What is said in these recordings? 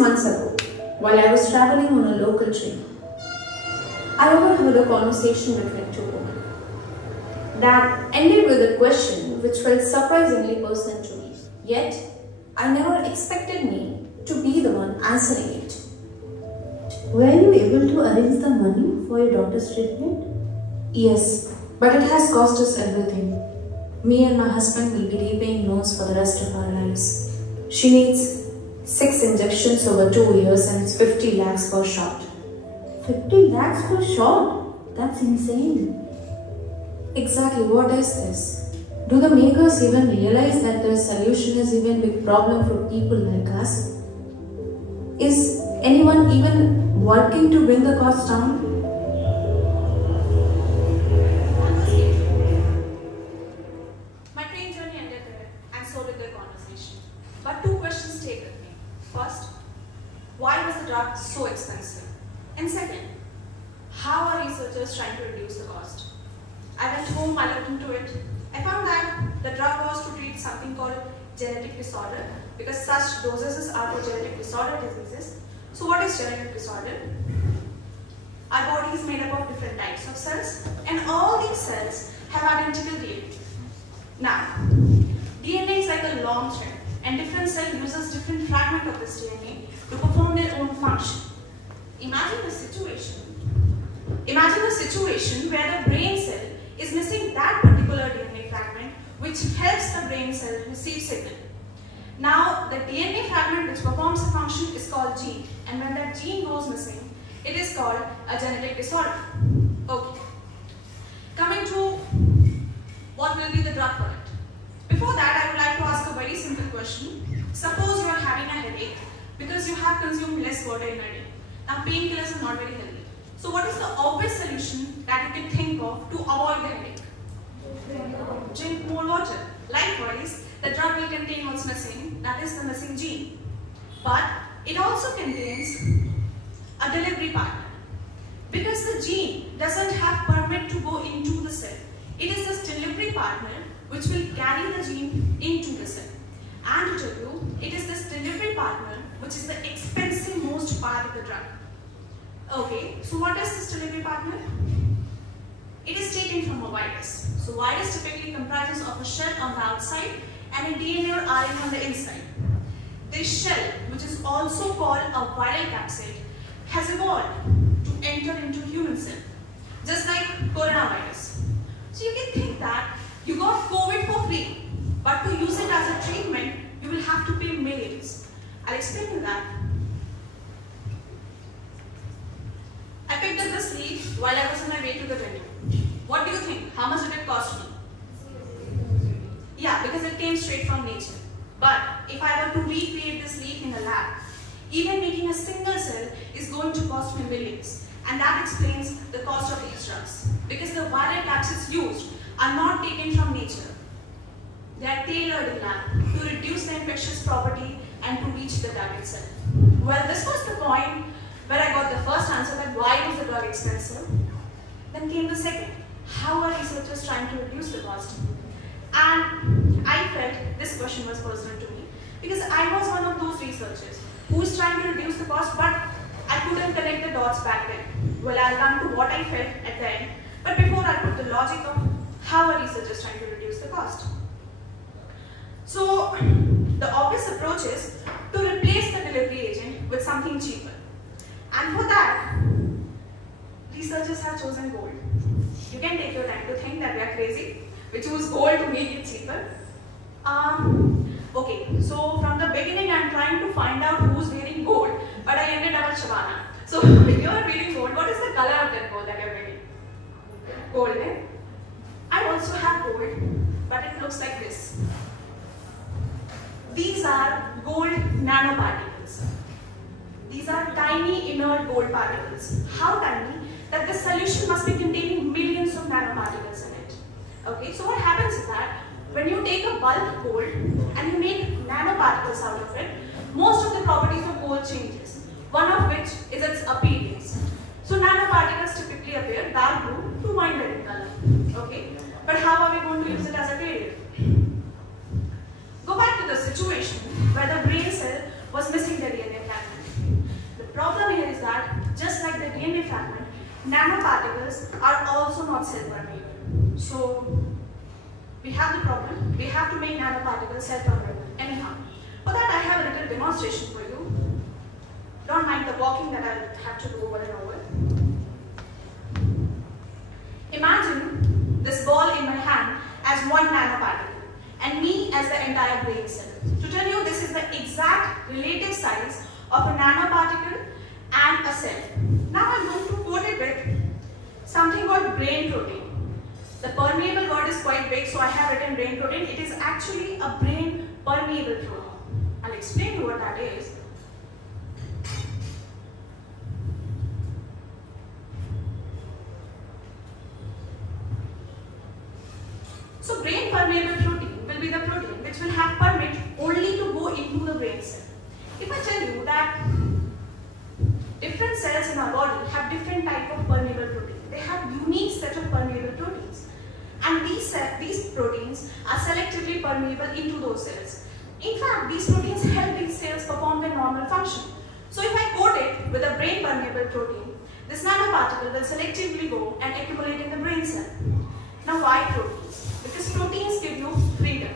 months ago, while I was traveling on a local train, I overheard a conversation between two women that ended with a question which felt surprisingly personal to me. Yet, I never expected me to be the one answering it. Were you able to arrange the money for your daughter's treatment? Yes, but it has cost us everything. Me and my husband will be repaying loans for the rest of our lives. She needs 6 injections over 2 years and it's 50 lakhs per shot. 50 lakhs per shot? That's insane. Exactly, what is this? Do the makers even realize that their solution is even a big problem for people like us? Is anyone even working to bring the cost down? My train journey ended there and so did their conversation. But 2 questions stayed with me. First, why was the drug so expensive? And second, how are researchers trying to reduce the cost? I went home, I looked into it. I found that the drug was to treat something called genetic disorder because such dosages are for genetic disorder diseases. So what is genetic disorder? Our body is made up of different types of cells and all these cells have identical DNA. Now, DNA is like a long thread and different cell uses different fragment of this DNA to perform their own function. Imagine a situation where the brain cell is missing that particular DNA fragment which helps the brain cell receive signal. Now, the DNA fragment which performs the function is called gene, and when that gene goes missing, it is called a genetic disorder. Okay. Coming to what will be the drug for it. Before that, I would like to ask a very simple question. Suppose you are having a headache because you have consumed less water in a day. Now, painkillers are not very healthy. So, what is the obvious solution that you can think of to avoid the headache? Drink more water. Likewise, the drug will contain what's missing, that is the missing gene. But it also contains a delivery partner. Because the gene doesn't have permit to go into the cell. It is this delivery partner which will carry the gene into the cell. And to tell you, it is this delivery partner which is the expensive most part of the drug. Okay, so what is this delivery partner? It is taken from a virus. So virus typically comprises of a shell on the outside and a DNA or RNA on the inside. This shell, which is also called a viral capsid, has evolved to enter into human cell, just like coronavirus. So you can think that you got COVID for free, but to use it as a treatment, you will have to pay millions. I'll explain you that. I picked up this leaf while I was on my way to the venue. What do you think? How much did it cost me? Yeah, because it came straight from nature. But if I were to recreate this leaf in a lab, even making a single cell is going to cost me millions. And that explains the cost of these drugs. Because the viral capsids used are not taken from nature. They are tailored in lab to reduce the infectious property and to reach the target cell. Well, this was the point where I got the first answer that why was the drug expensive. Then came the second. How are researchers trying to reduce the cost? And I felt this question was personal to me because I was one of those researchers who is trying to reduce the cost, but I couldn't connect the dots back then. Well, I'll come to what I felt at the end, but before I put the logic of how are researchers trying to reduce the cost. So, the obvious approach is to replace the delivery agent with something cheaper. And for that, researchers have chosen gold. You can take your time to think that we are crazy. We choose gold to make it cheaper. Okay, so from the beginning I'm trying to find out who's wearing gold, but I ended up at Shabana. So if you are wearing gold, what is the color of that gold that you are wearing? Gold, eh? I also have gold, but it looks like this. These are gold nanoparticles. These are tiny inert gold particles. How tiny? That the solution must be containing millions of nanoparticles in it. Okay, so what happens is that when you take a bulk gold and you make nanoparticles out of it, most of the properties of gold changes. One of which is its appearance. So nanoparticles typically appear dark blue to wine red in color. Okay, but how are we going to use it as a barrier? Go back to the situation where the brain cell was missing the DNA fragment. nanoparticles are also not cell-permeable. So we have the problem. We have to make nanoparticles cell-permeable. Anyhow, for that I have a little demonstration for you. Don't mind the walking that I'll have to do over and over. Imagine this ball in my hand as one nanoparticle and me as the entire brain cell. To tell you, this is the exact relative size of a nanoparticle and a cell. Now I'm going to quote it with something called brain protein. The permeable word is quite big, so I have written brain protein. It is actually a brain permeable protein. I'll explain to you what that is. So brain permeable protein will be the protein which will have permit only to go into the brain cell. If I tell you that different cells in our body have different type of permeable protein, they have unique set of permeable proteins, and these proteins are selectively permeable into those cells. In fact, these proteins help these cells perform their normal function. So if I coat it with a brain permeable protein, this nanoparticle will selectively go and accumulate in the brain cell. Now why proteins? Because proteins give you freedom,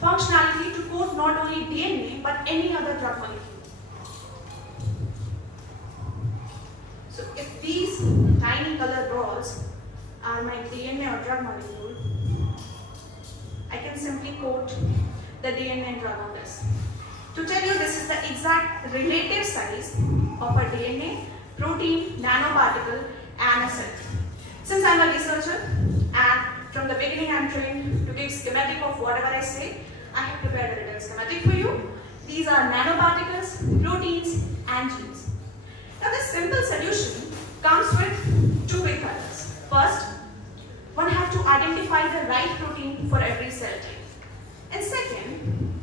functionality to coat not only DNA but any other drug molecule. So if these tiny colored balls are my DNA or drug molecule, I can simply coat the DNA and drug on this. To tell you, this is the exact relative size of a DNA, protein, nanoparticle and a cell. Since I am a researcher and from the beginning I am trained to give schematic of whatever I say, I have prepared a little schematic for you. These are nanoparticles, proteins and genes. Now this simple solution comes with two big hurdles. First, one has to identify the right protein for every cell type. And second,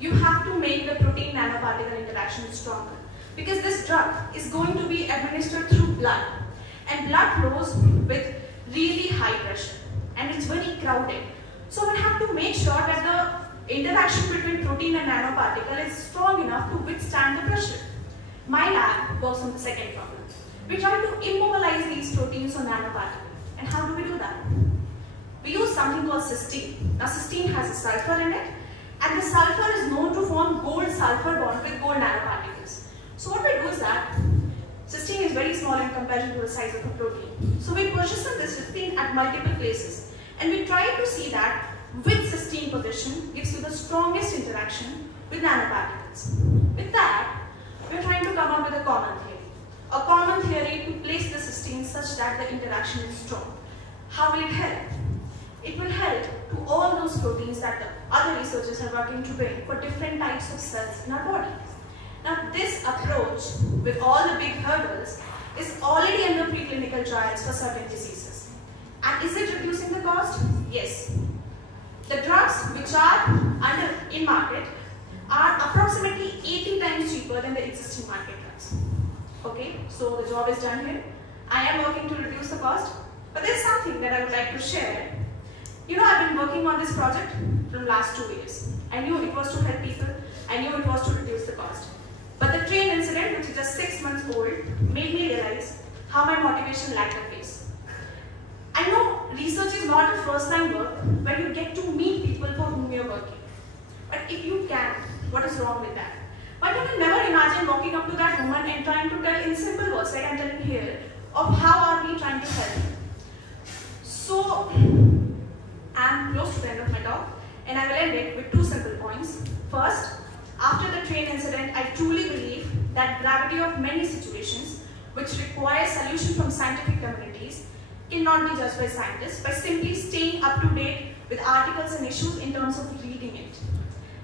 you have to make the protein nanoparticle interaction stronger, because this drug is going to be administered through blood, and blood flows with really high pressure and it's very crowded. So we have to make sure that the interaction between protein and nanoparticle is strong enough to withstand the pressure. My lab works on the second problem. We try to immobilize these proteins on nanoparticles. And how do we do that? We use something called cysteine. Now cysteine has a sulfur in it, and the sulfur is known to form gold-sulfur bond with gold nanoparticles. So what we do is that cysteine is very small in comparison to the size of a protein. So we position this cysteine at multiple places, and we try to see that which cysteine position gives you the strongest interaction with nanoparticles. With that, we are trying to come up with a common theory. A common theory to place the cysteine such that the interaction is strong. How will it help? It will help to all those proteins that the other researchers are working to bring for different types of cells in our body. Now this approach, with all the big hurdles, is already under preclinical trials for certain diseases. And is it reducing the cost? Yes. The drugs which are in market are approximately 80 times cheaper than the existing market drugs. Okay, so the job is done here. I am working to reduce the cost, but there is something that I would like to share. You know, I've been working on this project from last 2 years. I knew it was to help people. I knew it was to reduce the cost. But the train incident, which is just 6 months old, made me realize how my motivation lacked a face. I know research is not a first-time work where you get to meet people for whom you're working. But if you can, what is wrong with that? Why can you never imagine walking up to that woman and trying to tell in simple words, like I'm telling here, of how are we trying to help? So, I'm close to the end of my talk, and I will end it with 2 simple points. First, after the train incident, I truly believe that gravity of many situations which require solution from scientific communities cannot be judged by scientists by simply staying up to date with articles and issues in terms of reading it.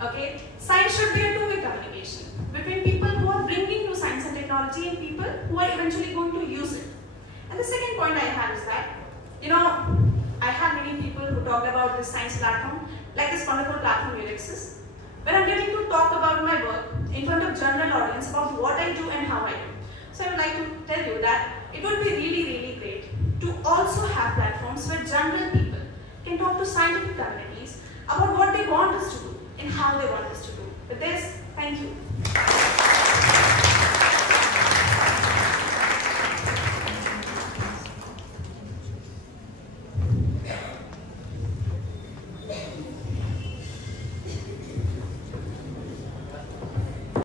Okay, science should be a two-way communication between people who are bringing new science and technology and people who are eventually going to use it. And the second point I have is that, you know, I have many people who talk about this science platform, like this wonderful platform Euraxess, where I'm getting to talk about my work in front of general audience about what I do and how I do. So I would like to tell you that it would be really, really great to also have platforms where general people can talk to scientific communities about what they want us to do and how they want us to do. With this, thank you.